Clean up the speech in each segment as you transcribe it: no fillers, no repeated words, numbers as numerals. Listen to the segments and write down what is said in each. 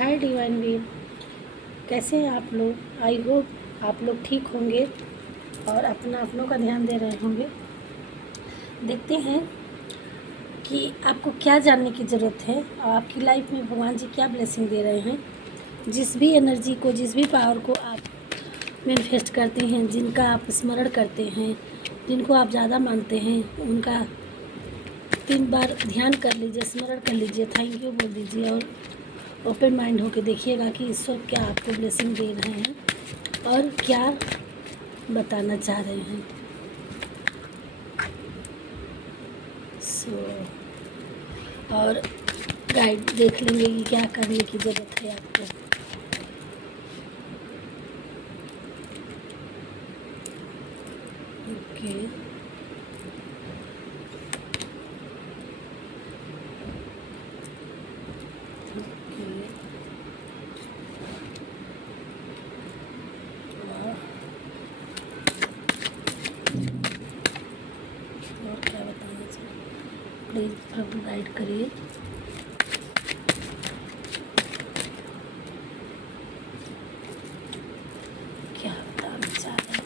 हाय divine वीर, कैसे हैं आप लोग। आई होप आप लोग ठीक होंगे और अपनों का ध्यान दे रहे होंगे। देखते हैं कि आपको क्या जानने की ज़रूरत है और आपकी लाइफ में भगवान जी क्या ब्लेसिंग दे रहे हैं। जिस भी एनर्जी को, जिस भी पावर को आप मैनिफेस्ट करते हैं, जिनका आप स्मरण करते हैं, जिनको आप ज़्यादा मानते हैं, उनका 3 बार ध्यान कर लीजिए, स्मरण कर लीजिए, थैंक यू बोल दीजिए और ओपन माइंड होकर देखिएगा कि ईश्वर क्या आपको ब्लेसिंग दे रहे हैं और क्या बताना चाह रहे हैं। और गाइड देख लेंगे कि क्या करने की ज़रूरत है आपको। ओके, और क्या बताना चाहिए, प्लीज़ प्रभु गाइड करिए। क्या बताना चाह रहे हैं।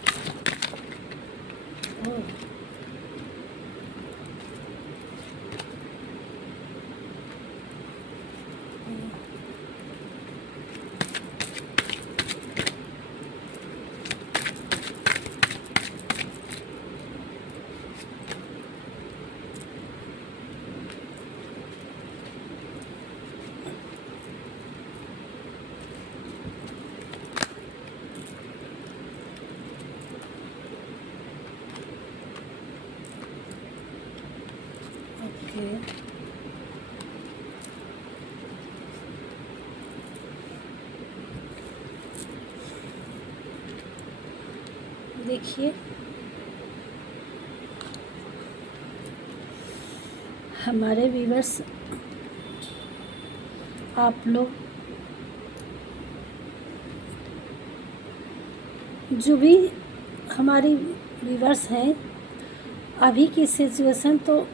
ओके, देखिए हमारे व्यूअर्स, आप लोग जो भी हमारी व्यूअर्स हैं, अभी की सिचुएशन तो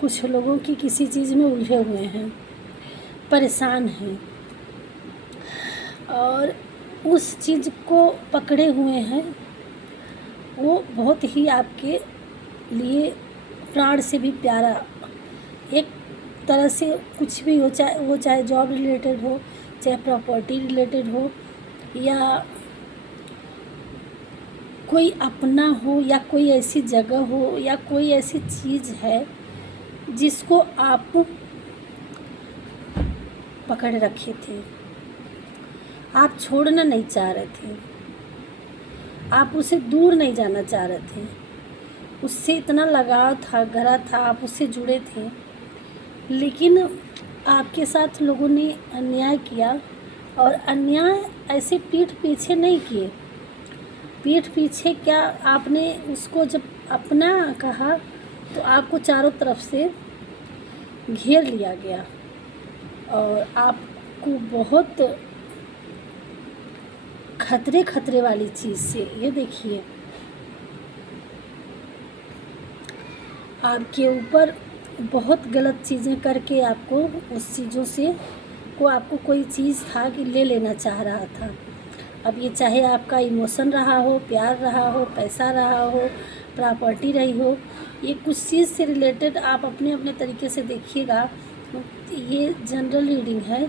कुछ लोगों की किसी चीज़ में उलझे हुए हैं, परेशान हैं और उस चीज़ को पकड़े हुए हैं। वो बहुत ही आपके लिए प्राण से भी प्यारा, एक तरह से कुछ भी हो, चाहे जॉब रिलेटेड हो, चाहे प्रॉपर्टी रिलेटेड हो, या कोई अपना हो, या कोई ऐसी जगह हो, या कोई ऐसी चीज़ है जिसको आप पकड़ रखे थे, आप छोड़ना नहीं चाह रहे थे, आप उसे दूर नहीं जाना चाह रहे थे, उससे इतना लगाव था, गहरा था, आप उससे जुड़े थे, लेकिन आपके साथ लोगों ने अन्याय किया। और अन्याय ऐसे पीठ पीछे नहीं किए। पीठ पीछे क्या, आपने उसको जब अपना कहा तो आपको चारों तरफ से घेर लिया गया और आपको बहुत खतरे वाली चीज़ से, ये देखिए आपके ऊपर बहुत गलत चीज़ें करके आपको उस चीज़ों से को आपको कोई चीज़ था कि ले लेना चाह रहा था। अब ये चाहे आपका इमोशन रहा हो, प्यार रहा हो, पैसा रहा हो, प्रॉपर्टी रही हो, ये कुछ चीज़ से रिलेटेड आप अपने अपने तरीके से देखिएगा। ये जनरल रीडिंग है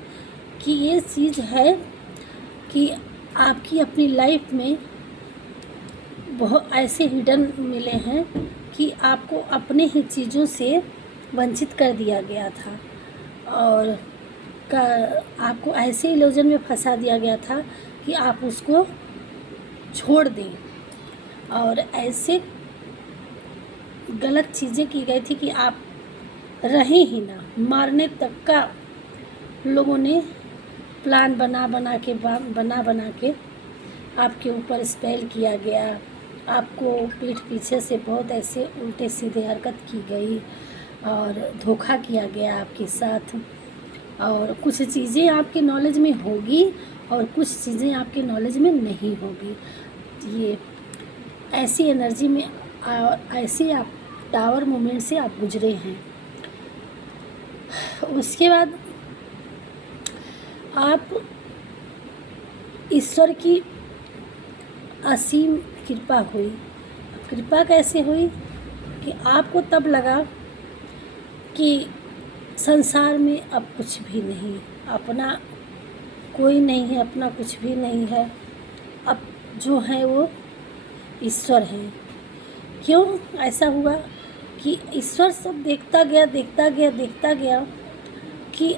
कि ये चीज़ है कि आपकी अपनी लाइफ में बहुत ऐसे हिडन मिले हैं कि आपको अपने ही चीज़ों से वंचित कर दिया गया था और आपको ऐसे इल्यूजन में फंसा दिया गया था कि आप उसको छोड़ दें, और ऐसे गलत चीज़ें की गई थी कि आप रहें ही ना, मारने तक का लोगों ने प्लान बना के आपके ऊपर स्पेल किया गया। आपको पीठ पीछे से बहुत ऐसे उल्टे सीधे हरकत की गई और धोखा किया गया आपके साथ। और कुछ चीज़ें आपके नॉलेज में होगी और कुछ चीज़ें आपके नॉलेज में नहीं होगी। ये ऐसी एनर्जी में ऐसे आप टावर मोमेंट से आप गुजरे हैं। उसके बाद आप ईश्वर की असीम कृपा हुई। कृपा कैसे हुई कि आपको तब लगा कि संसार में अब कुछ भी नहीं, अपना कोई नहीं है, अपना कुछ भी नहीं है, अब जो है वो ईश्वर है। क्यों ऐसा हुआ कि ईश्वर सब देखता गया देखता गया देखता गया कि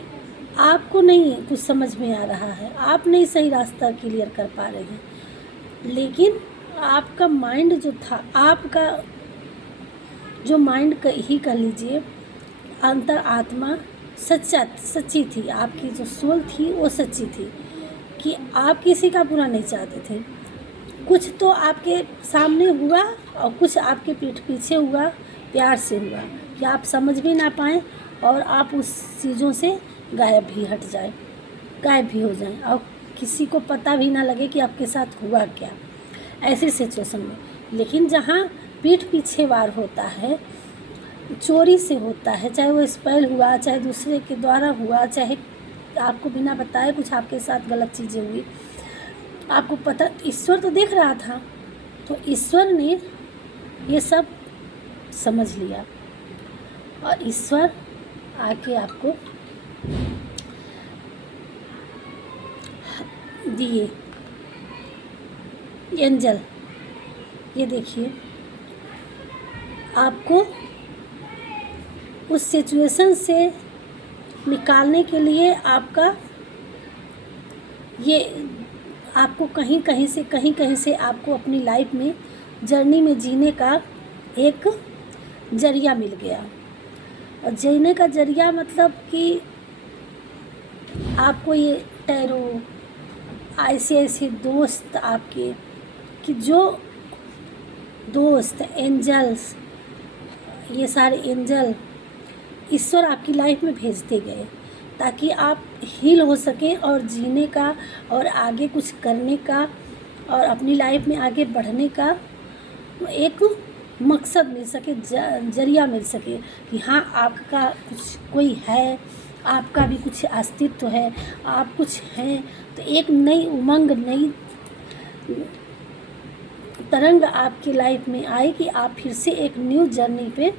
आपको नहीं कुछ समझ में आ रहा है, आप नहीं सही रास्ता क्लियर कर पा रहे हैं, लेकिन आपका माइंड जो था, आपका जो माइंड ही कह लीजिए, अंतर आत्मा सच्ची थी, आपकी जो सोल थी वो सच्ची थी कि आप किसी का बुरा नहीं चाहते थे। कुछ तो आपके सामने हुआ और कुछ आपके पीठ पीछे हुआ, प्यार से हुआ कि आप समझ भी ना पाएँ और आप उस चीज़ों से गायब भी हट जाए, गायब भी हो जाएं और किसी को पता भी ना लगे कि आपके साथ हुआ क्या, ऐसी सिचुएशन में। लेकिन जहाँ पीठ पीछे वार होता है, चोरी से होता है, चाहे वो स्पेल हुआ, चाहे दूसरे के द्वारा हुआ, चाहे आपको बिना बताए कुछ आपके साथ गलत चीज़ें हुई, आपको पता, ईश्वर तो देख रहा था, तो ईश्वर ने ये सब समझ लिया और ईश्वर आके आपको दिए एंजल। ये देखिए, आपको उस सिचुएशन से निकालने के लिए आपको कहीं कहीं से आपको अपनी लाइफ में जर्नी में जीने का एक जरिया मिल गया। और जीने का जरिया मतलब कि आपको ये टैरो, ऐसे दोस्त आपके, कि जो दोस्त एंजल्स, ये सारे एंजल ईश्वर आपकी लाइफ में भेजते गए ताकि आप हील हो सके और जीने का और आगे कुछ करने का और अपनी लाइफ में आगे बढ़ने का एक मकसद मिल सके, जरिया मिल सके कि हाँ आपका कुछ कोई है, आपका भी कुछ अस्तित्व है, आप कुछ हैं। तो एक नई उमंग, नई तरंग आपकी लाइफ में आई कि आप फिर से एक न्यू जर्नी पे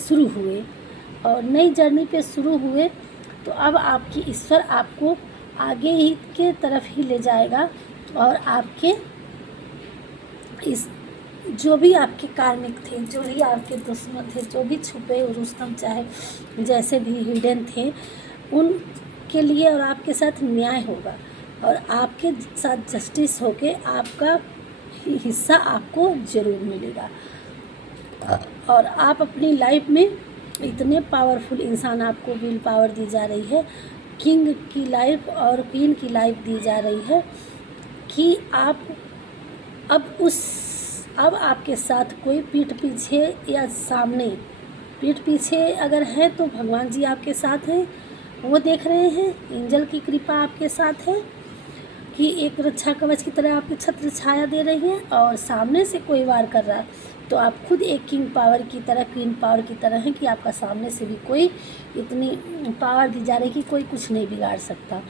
शुरू हुए। और नई जर्नी पे शुरू हुए तो अब आपकी ईश्वर आपको आगे ही के तरफ ही ले जाएगा और आपके इस जो भी आपके कार्मिक थे, जो भी आपके दुश्मन थे, जो भी छुपे रुस्तम चाहे जैसे भी हिडन थे, उनके लिए और आपके साथ न्याय होगा और आपके साथ जस्टिस होके आपका हिस्सा आपको ज़रूर मिलेगा। और आप अपनी लाइफ में इतने पावरफुल इंसान, आपको विल पावर दी जा रही है, किंग की लाइफ और क्वीन की लाइफ दी जा रही है कि आप अब आपके साथ कोई पीठ पीछे या सामने, पीठ पीछे अगर है तो भगवान जी आपके साथ हैं, वो देख रहे हैं, एंजल की कृपा आपके साथ है कि एक रक्षा कवच की तरह आपकी छत्र छाया दे रही है। और सामने से कोई वार कर रहा है तो आप खुद एक किंग पावर की तरह, क्वीन पावर की तरह हैं कि आपका सामने से भी कोई इतनी पावर दी जा रही है कि कोई कुछ नहीं बिगाड़ सकता।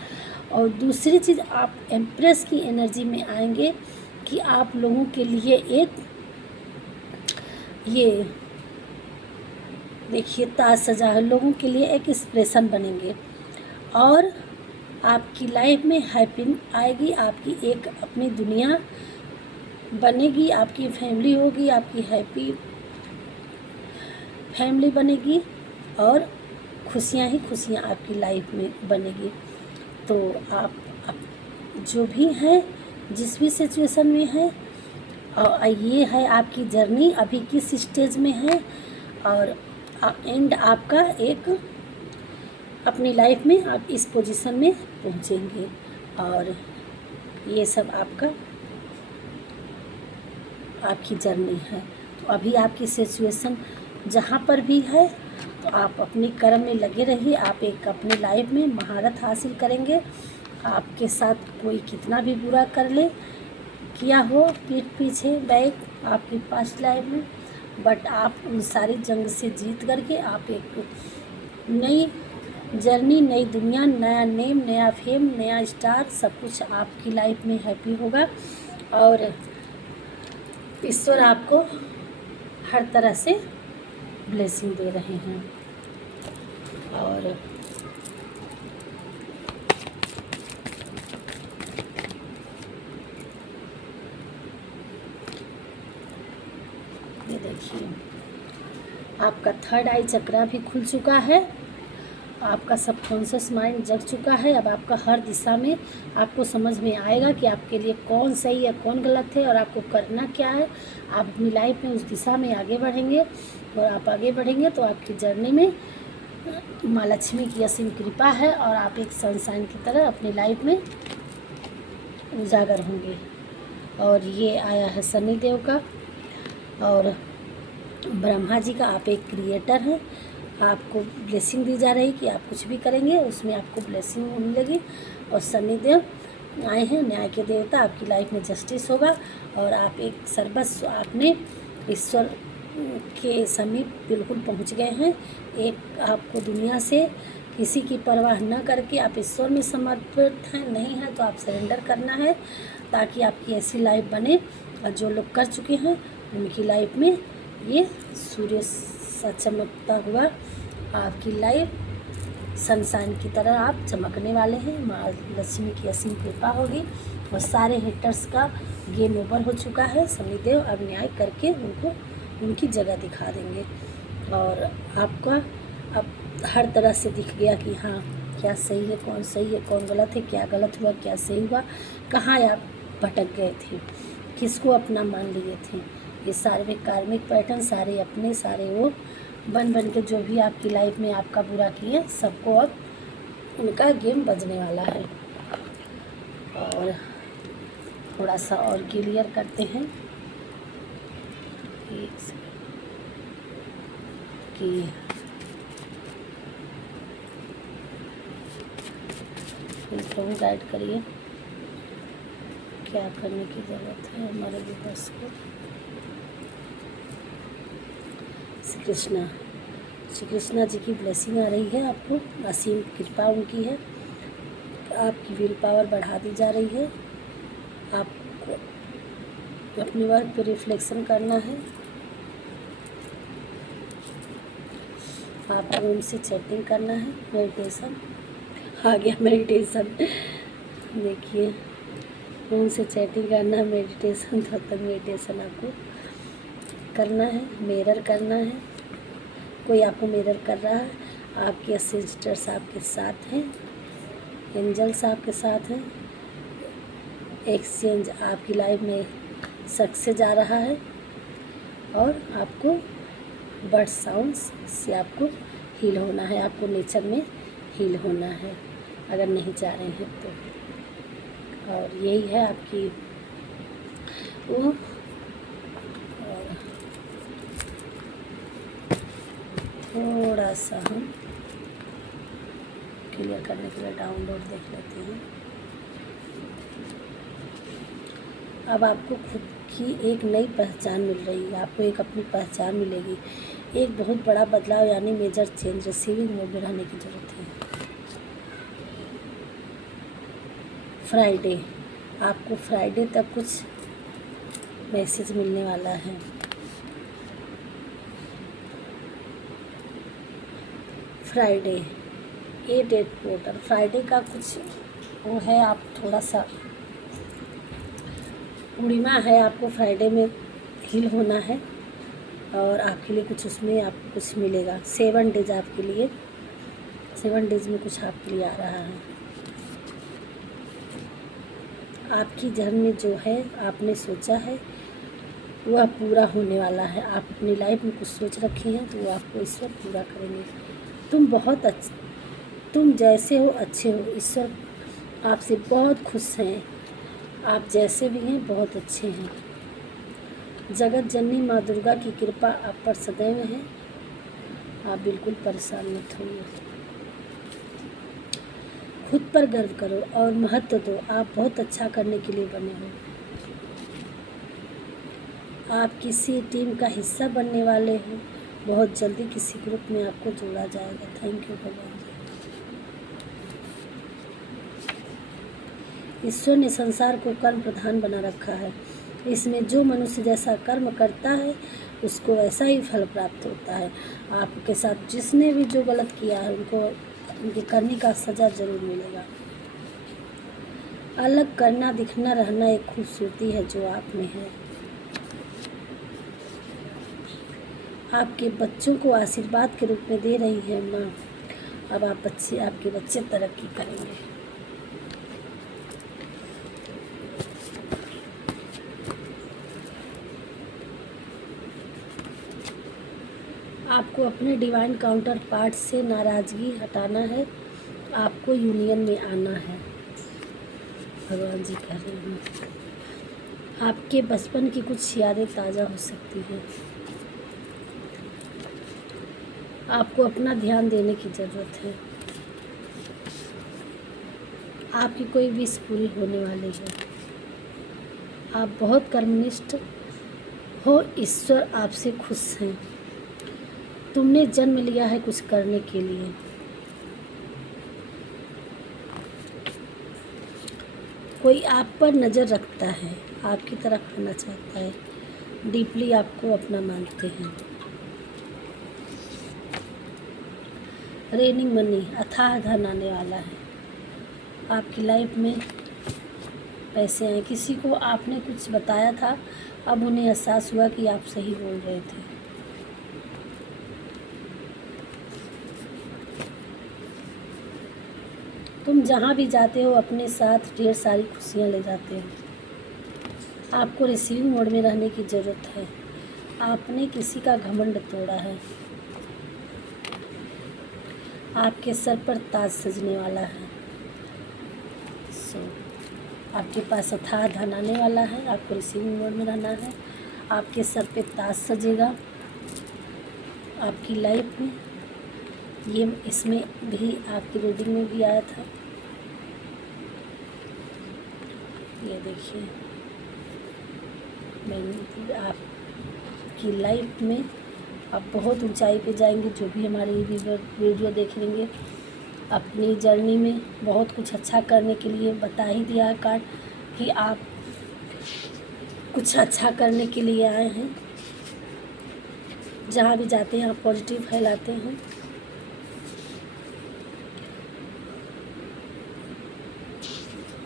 और दूसरी चीज़, आप एम्प्रेस की एनर्जी में आएंगे कि आप लोगों के लिए एक, ये देखिए ताज सजा है, लोगों के लिए एक इंस्पिरेशन बनेंगे और आपकी लाइफ में हैप्पी आएगी, आपकी एक अपनी दुनिया बनेगी, आपकी फैमिली होगी, आपकी हैप्पी फैमिली बनेगी और खुशियाँ ही खुशियाँ आपकी लाइफ में बनेगी। तो आप जो भी हैं, जिस भी सिचुएशन में हैं, और ये है आपकी जर्नी अभी किस स्टेज में है और एंड आपका एक अपनी लाइफ में आप इस पोजीशन में पहुँचेंगे। और ये सब आपकी जर्नी है। तो अभी आपकी सिचुएशन जहाँ पर भी है तो आप अपनी कर्म में लगे रहिए, आप एक अपनी लाइफ में महारत हासिल करेंगे। आपके साथ कोई कितना भी बुरा कर ले, किया हो पीठ पीछे बैक आपकी पास्ट लाइफ में, बट आप उन सारी जंग से जीत करके आप एक नई जर्नी, नई दुनिया, नया नेम, नया फेम, नया स्टार, सब कुछ आपकी लाइफ में हैप्पी होगा। और ईश्वर आपको हर तरह से ब्लेसिंग दे रहे हैं। और ये देखिए, आपका थर्ड आई चक्रा भी खुल चुका है, आपका सबकॉन्शियस माइंड जग चुका है। अब आपका हर दिशा में आपको समझ में आएगा कि आपके लिए कौन सही है कौन गलत है और आपको करना क्या है। आप अपनी लाइफ में उस दिशा में आगे बढ़ेंगे, और आप आगे बढ़ेंगे तो आपकी जर्नी में माँ लक्ष्मी की असीम कृपा है और आप एक सनशाइन की तरह अपनी लाइफ में उजागर होंगे। और ये आया है शनिदेव का और ब्रह्मा जी का। आप एक क्रिएटर हैं, आपको ब्लेसिंग दी जा रही कि आप कुछ भी करेंगे उसमें आपको ब्लेसिंग मिलेगी। और शनिदेव आए हैं, न्याय के देवता, आपकी लाइफ में जस्टिस होगा और आप एक सर्वस्व आपने ईश्वर के समीप बिल्कुल पहुंच गए हैं। एक आपको दुनिया से किसी की परवाह न करके आप ईश्वर में समर्पित हैं, नहीं है तो आप सरेंडर करना है ताकि आपकी ऐसी लाइफ बने। और जो लोग कर चुके हैं उनकी लाइफ में ये सूर्य सा चमकता हुआ आपकी लाइफ सनशाइन की तरह आप चमकने वाले हैं। माँ लक्ष्मी की असीम कृपा होगी और सारे हेटर्स का गेम ओवर हो चुका है। शनिदेव अब न्याय करके उनको उनकी जगह दिखा देंगे और आपका अब हर तरह से दिख गया कि हाँ क्या सही है कौन गलत है, क्या गलत हुआ क्या सही हुआ, कहाँ आप भटक गए थे, किसको अपना मान लिए थे। ये सारे कार्मिक पैटर्न सारे अपने सारे वो बन के जो भी आपकी लाइफ में आपका बुरा किए सबको अब उनका गेम बजने वाला है। और थोड़ा सा और क्लियर करते हैं कि इसको भी गाइड करिए क्या करने की ज़रूरत है हमारे व्यूअर्स को। श्री कृष्णा जी की ब्लेसिंग आ रही है, आपको असीम कृपा उनकी है, आपकी विल पावर बढ़ा दी जा रही है। आपको अपने वर्क पे रिफ्लेक्शन करना है, आपको उनसे चैटिंग करना है, मेडिटेशन आ गया मेडिटेशन देखिए, उनसे चैटिंग करना है, मेडिटेशन तब तक मेडिटेशन आपको करना है, मिरर करना है, कोई आपको मिरर कर रहा है, आपके असिस्टेंट्स आपके साथ हैं, एंजल्स आपके साथ हैं, एक्सचेंज आपकी लाइफ में सक्सेस जा रहा है और आपको बर्ड साउंड्स से आपको हील होना है, आपको नेचर में हील होना है अगर नहीं जा रहे हैं तो। और यही है आपकी वो। और थोड़ा सा हम क्लियर करने के लिए डाउनलोड देख लेते हैं। अब आपको खुद की एक नई पहचान मिल रही है, आपको एक अपनी पहचान मिलेगी, एक बहुत बड़ा बदलाव यानी मेजर चेंज रिसीविंग मोड में रहने की ज़रूरत है। फ्राइडे, आपको फ्राइडे तक कुछ मैसेज मिलने वाला है। फ्राइडे 8 पोर्टल, फ्राइडे का कुछ वो है, आप थोड़ा सा पूर्णिमा है, आपको फ्राइडे में हील होना है और आपके लिए कुछ उसमें आपको कुछ मिलेगा। 7 डेज आपके लिए, 7 डेज में कुछ आपके लिए आ रहा है। आपकी जर्नी जो है आपने सोचा है वह पूरा होने वाला है। आप अपनी लाइफ में कुछ सोच रखे हैं तो वो आपको ईश्वर पूरा करेंगे। तुम जैसे हो अच्छे हो, ईश्वर आपसे बहुत खुश हैं, आप जैसे भी हैं बहुत अच्छे हैं। जगत जननी माँ दुर्गा की कृपा आप पर सदैव है, आप बिल्कुल परेशान मत होइए। खुद पर गर्व करो और महत्व दो, आप बहुत अच्छा करने के लिए बने हो। आप किसी टीम का हिस्सा बनने वाले हो, बहुत जल्दी किसी ग्रुप में आपको जोड़ा जाएगा। थैंक यू भगवान जी। ईश्वर ने संसार को कर्म प्रधान बना रखा है। इसमें जो मनुष्य जैसा कर्म करता है उसको वैसा ही फल प्राप्त होता है। आपके साथ जिसने भी जो गलत किया है उनको उनके करने का सज़ा ज़रूर मिलेगा। अलग करना, दिखना, रहना एक खूबसूरती है जो आप में है। आपके बच्चों को आशीर्वाद के रूप में दे रही है माँ। अब आपके बच्चे तरक्की करेंगे। आपको अपने डिवाइन काउंटर पार्ट से नाराज़गी हटाना है। आपको यूनियन में आना है, भगवान जी कह रहे हैं। आपके बचपन की कुछ यादें ताज़ा हो सकती हैं। आपको अपना ध्यान देने की ज़रूरत है। आपकी कोई विश पूरी होने वाली है। आप बहुत कर्मनिष्ठ हो, ईश्वर आपसे खुश हैं। तुमने जन्म लिया है कुछ करने के लिए। कोई आप पर नज़र रखता है, आपकी तरफ आना चाहता है, डीपली आपको अपना मानते हैं। रेनिंग मनी, अथाह धन आने वाला है। आपकी लाइफ में पैसे आए। किसी को आपने कुछ बताया था, अब उन्हें एहसास हुआ कि आप सही बोल रहे थे। तुम जहाँ भी जाते हो अपने साथ ढेर सारी खुशियाँ ले जाते हो। आपको रिसीविंग मोड में रहने की ज़रूरत है। आपने किसी का घमंड तोड़ा है। आपके सर पर ताज सजने वाला है। आपके पास अथाह धन आने वाला है। आपको रिसीविंग मोड में रहना है। आपके सर पे ताज सजेगा आपकी लाइफ में। ये इसमें भी आपकी रीडिंग में भी आया था। ये देखिए, मैं आपकी लाइफ में आप बहुत ऊंचाई पे जाएंगे। जो भी हमारे ये वीडियो देख लेंगे, अपनी जर्नी में बहुत कुछ अच्छा करने के लिए बता ही दिया है कार्ड कि आप कुछ अच्छा करने के लिए आए हैं। जहाँ भी जाते हैं आप पॉजिटिव फैलाते हैं।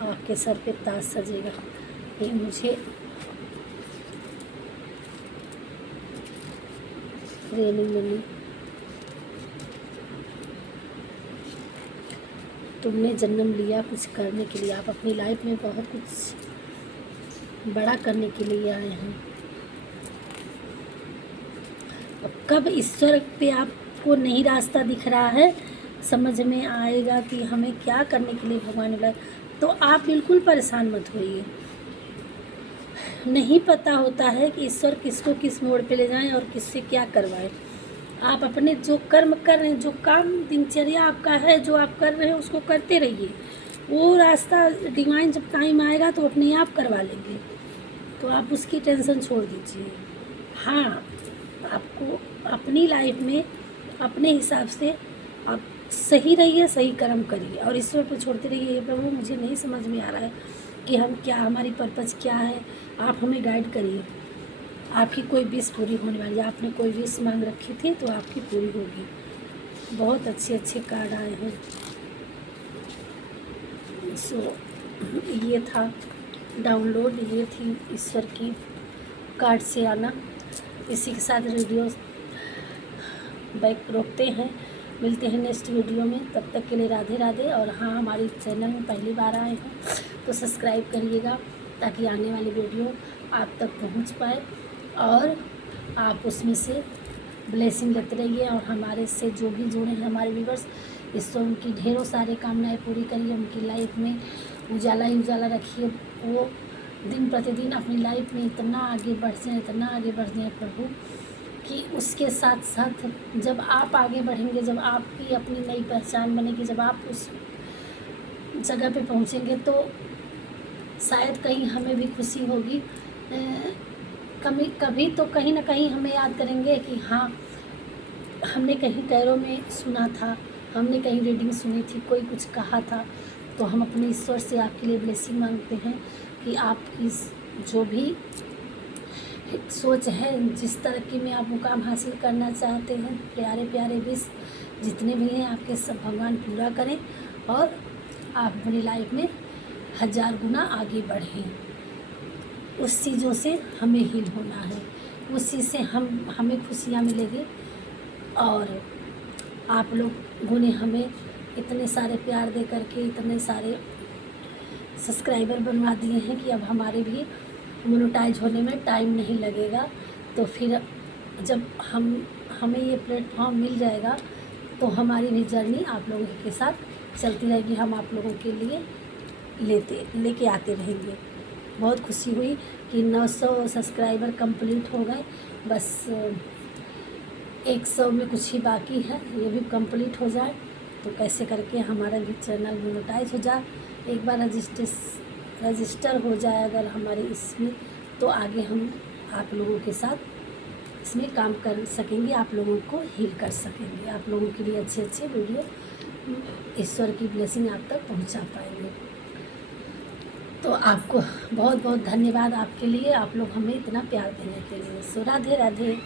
आपके सर पे ताज सजेगा। ये मुझे रेनिंग मनी, तुमने जन्म लिया कुछ करने के लिए। आप अपनी लाइफ में बहुत कुछ बड़ा करने के लिए आए हैं। अब कब ईश्वर पे आपको नहीं रास्ता दिख रहा है, समझ में आएगा कि हमें क्या करने के लिए भगवान ने बुलाया, तो आप बिल्कुल परेशान मत होइए। नहीं पता होता है कि ईश्वर किसको किस मोड़ पे ले जाएं और किससे क्या करवाएं। आप अपने जो कर्म कर रहे हैं, जो काम दिनचर्या आपका है, जो आप कर रहे हैं उसको करते रहिए। वो रास्ता डिवाइन जब टाइम आएगा तो अपने आप करवा लेंगे। तो आप उसकी टेंशन छोड़ दीजिए। हाँ, आपको अपनी लाइफ में अपने हिसाब से आप सही रहिए, सही कर्म करिए और ईश्वर पर छोड़ते रहिए। ये प्रभु मुझे नहीं समझ में आ रहा है कि हम क्या, हमारी पर्पज़ क्या है, आप हमें गाइड करिए। आपकी कोई विश पूरी होने वाली है। आपने कोई विश मांग रखी थी तो आपकी पूरी होगी। बहुत अच्छे अच्छे कार्ड आए हैं। ये था डाउनलोड, ये थी ईश्वर की कार्ड से आना। इसी के साथ वीडियो बैक रोकते हैं। मिलते हैं नेक्स्ट वीडियो में। तब तक के लिए राधे राधे। और हाँ, हमारे चैनल में पहली बार आए हैं तो सब्सक्राइब करिएगा ताकि आने वाली वीडियो आप तक पहुंच पाए और आप उसमें से ब्लेसिंग लेते रहिए। और हमारे से जो भी जुड़े हैं हमारे व्यूवर्स, इससे उनकी ढेरों सारे कामनाएं पूरी करिए। उनकी लाइफ में उजाला ही उजाला रखिए। वो दिन प्रतिदिन अपनी लाइफ में इतना आगे बढ़ जाए, इतना आगे बढ़ जाए प्रभु, कि उसके साथ साथ जब आप आगे बढ़ेंगे, जब आपकी अपनी नई पहचान बनेगी, जब आप उस जगह पे पहुंचेंगे तो शायद कहीं हमें भी खुशी होगी। कभी तो कहीं ना कहीं हमें याद करेंगे कि हाँ, हमने कहीं कैरों में सुना था, हमने कहीं रीडिंग सुनी थी, कोई कुछ कहा था, तो हम अपने ईश्वर से आपके लिए ब्लेसिंग मांगते हैं कि आपकी जो भी सोच है, जिस तरक्की में आप मुकाम हासिल करना चाहते हैं, प्यारे प्यारे विश जितने भी हैं आपके सब भगवान पूरा करें और आप अपनी लाइफ में 1000 गुना आगे बढ़ें। उस चीज़ों से हमें हील होना है, उस चीज़ से हमें खुशियाँ मिलेगी। और आप लोगों ने हमें इतने सारे प्यार दे करके इतने सारे सब्सक्राइबर बनवा दिए हैं कि अब हमारे भी मोनेटाइज होने में टाइम नहीं लगेगा। तो फिर जब हमें ये प्लेटफॉर्म मिल जाएगा तो हमारी भी जर्नी आप लोगों के साथ चलती रहेगी, हम आप लोगों के लिए लेके आते रहेंगे। बहुत खुशी हुई कि 900 सब्सक्राइबर कंप्लीट हो गए, बस 100 में कुछ ही बाकी है, ये भी कंप्लीट हो जाए तो कैसे करके हमारा भी चैनल मोनेटाइज हो जाए। एक बार रजिस्टर हो जाए अगर हमारे इसमें, तो आगे हम आप लोगों के साथ इसमें काम कर सकेंगे, आप लोगों को हील कर सकेंगे, आप लोगों के लिए अच्छे अच्छे वीडियो ईश्वर की ब्लेसिंग आप तक पहुंचा पाएंगे। तो आपको बहुत बहुत धन्यवाद आपके लिए, आप लोग हमें इतना प्यार देने के लिए। सो राधे राधे।